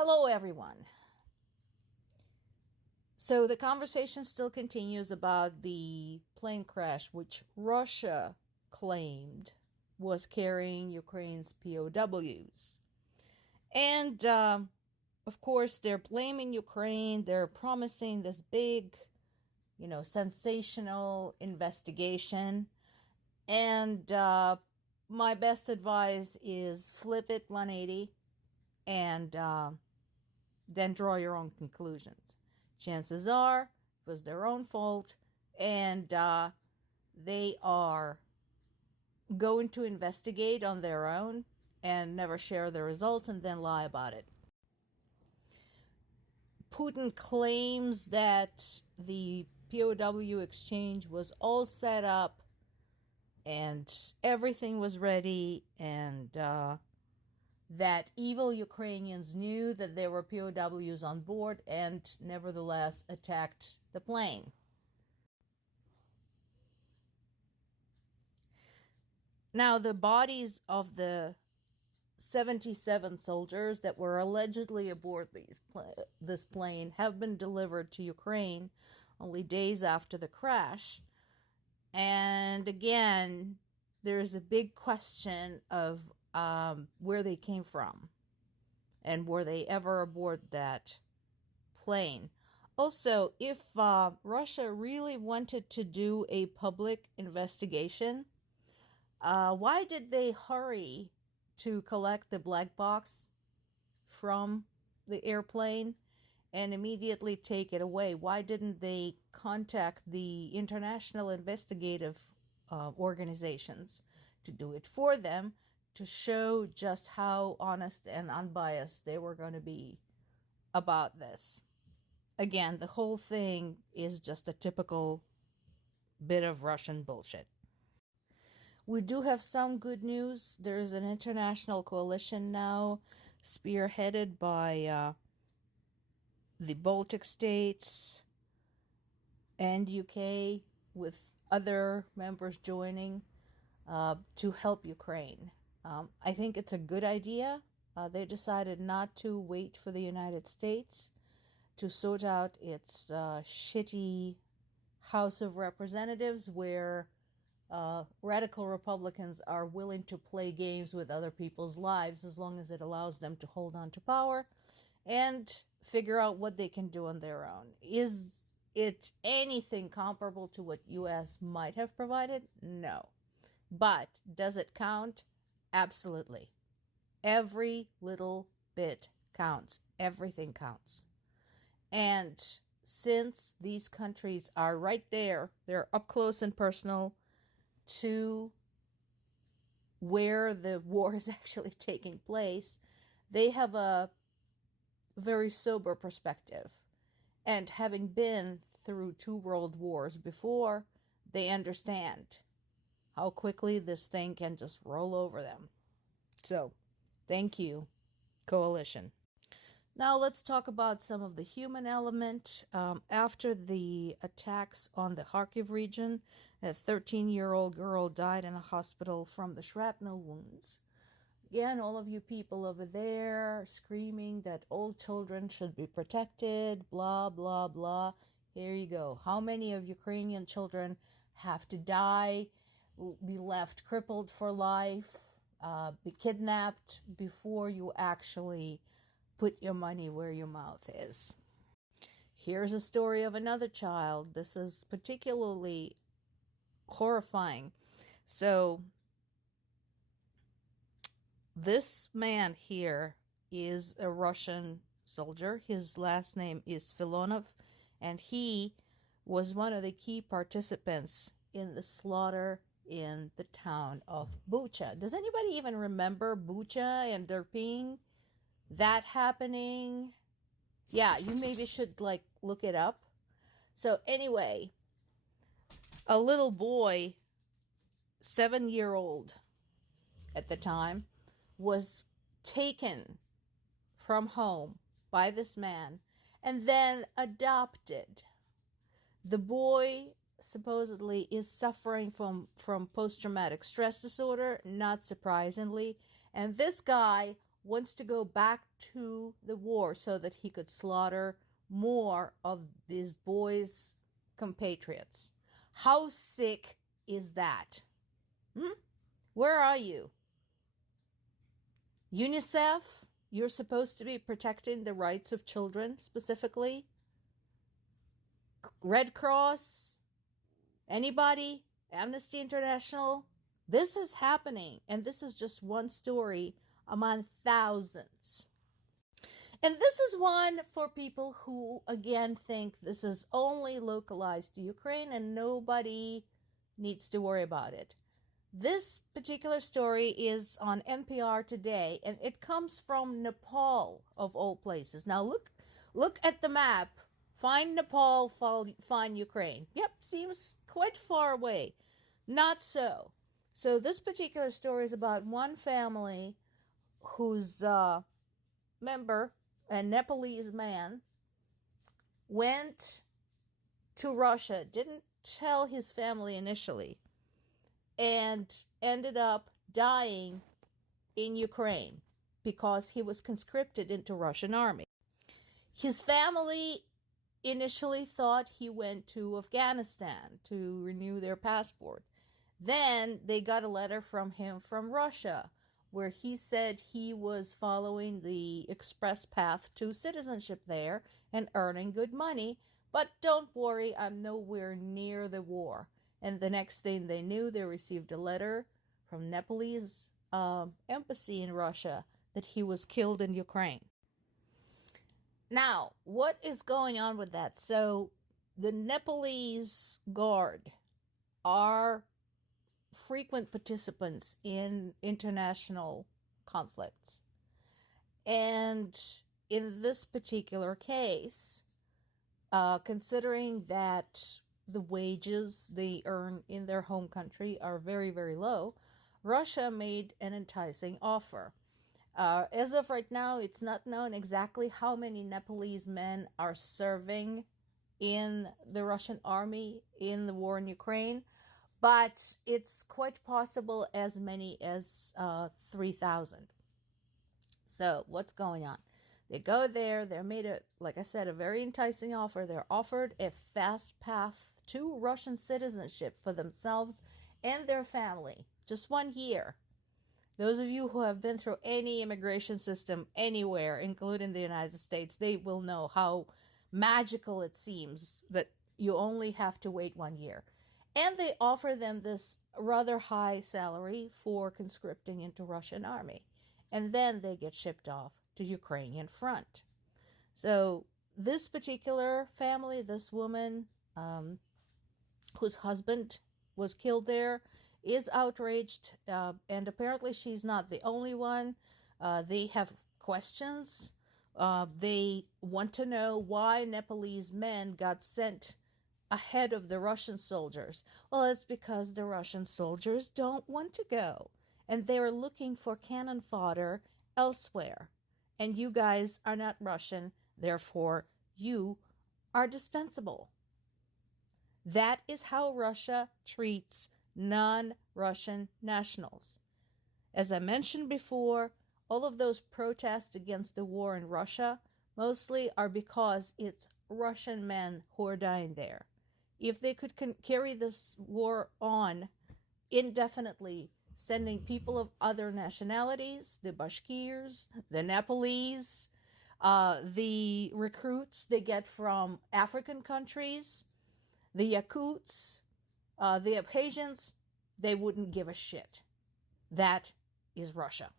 Hello, everyone. So the conversation still continues about the plane crash, which Russia claimed was carrying Ukraine's POWs. And, of course, they're blaming Ukraine. They're promising this big, sensational investigation. And my best advice is flip it 180 and then draw your own conclusions. Chances are it was their own fault, and they are going to investigate on their own and never share the results and then lie about it. Putin claims that the POW exchange was all set up and everything was ready, and that evil Ukrainians knew that there were POWs on board and nevertheless attacked the plane. Now, the bodies of the 77 soldiers that were allegedly aboard this plane have been delivered to Ukraine only days after the crash. And again, there's a big question of where they came from and were they ever aboard that plane. Also, if Russia really wanted to do a public investigation, why did they hurry to collect the black box from the airplane and immediately take it away? Why didn't they contact the international investigative organizations to do it for them, to show just how honest and unbiased they were going to be about this? Again, the whole thing is just a typical bit of Russian bullshit. We do have some good news. There is an international coalition now spearheaded by the Baltic states and UK, with other members joining to help Ukraine. I think it's a good idea. They decided not to wait for the United States to sort out its shitty House of Representatives, where radical Republicans are willing to play games with other people's lives as long as it allows them to hold on to power and figure out what they can do on their own. Is it anything comparable to what U.S. might have provided? No. But does it count? Absolutely. Every little bit counts. Everything counts. And since these countries are right there, they're up close and personal to where the war is actually taking place, they have a very sober perspective. And having been through 2 world wars before, they understand how quickly this thing can just roll over them. So, thank you, coalition. Now let's talk about some of the human element. After the attacks on the Kharkiv region, a 13-year-old girl died in a hospital from the shrapnel wounds. Again, all of you people over there screaming that all children should be protected, blah, blah, blah. Here you go. How many of Ukrainian children have to die, be left crippled for life, be kidnapped before you actually put your money where your mouth is? Here's a story of another child. This is particularly horrifying. So, this man here is a Russian soldier. His last name is Filonov, and he was one of the key participants in the slaughter in the town of Bucha. Does anybody even remember Bucha and Irpin? That happening? Yeah, you maybe should look it up. So anyway, a little boy, 7-year-old at the time, was taken from home by this man and then adopted. The boy supposedly is suffering from post-traumatic stress disorder, not surprisingly, and this guy wants to go back to the war so that he could slaughter more of these boys' compatriots. How sick is that? Where are you? UNICEF, you're supposed to be protecting the rights of children specifically. Red Cross, anybody? Amnesty International? This is happening, and this is just one story among thousands. And this is one for people who, again, think this is only localized to Ukraine and nobody needs to worry about it. This particular story is on NPR today, and it comes from Nepal, of all places. Now look at the map. Find Nepal, find Ukraine. Yep, seems quite far away. Not so. So this particular story is about one family whose member, a Nepalese man, went to Russia, didn't tell his family initially, and ended up dying in Ukraine because he was conscripted into Russian army. His family initially thought he went to Afghanistan to renew their passport. Then they got a letter from him from Russia where he said he was following the express path to citizenship there and earning good money. But don't worry, I'm nowhere near the war. And the next thing they knew, they received a letter from Nepalese embassy in Russia that he was killed in Ukraine. Now, what is going on with that? So the Nepalese Guard are frequent participants in international conflicts. And in this particular case, considering that the wages they earn in their home country are very, very low, Russia made an enticing offer. As of right now, it's not known exactly how many Nepalese men are serving in the Russian army in the war in Ukraine, but it's quite possible as many as 3,000. So what's going on? They go there, they're made like I said, a very enticing offer. They're offered a fast path to Russian citizenship for themselves and their family. Just 1 year. Those of you who have been through any immigration system anywhere, including the United States, they will know how magical it seems that you only have to wait 1 year. And they offer them this rather high salary for conscripting into Russian army. And then they get shipped off to Ukrainian front. So this particular family, this woman whose husband was killed there, is outraged, and apparently she's not the only one. They have questions. They want to know why Nepalese men got sent ahead of the Russian soldiers. Well, it's because the Russian soldiers don't want to go, and they're looking for cannon fodder elsewhere. And you guys are not Russian, therefore you are dispensable. That is how Russia treats non-Russian nationals. As I mentioned before, all of those protests against the war in Russia mostly are because it's Russian men who are dying there. If they could carry this war on indefinitely, sending people of other nationalities, the Bashkirs, the Nepalese, the recruits they get from African countries, the Yakuts, the Abkhazians, they wouldn't give a shit. That is Russia.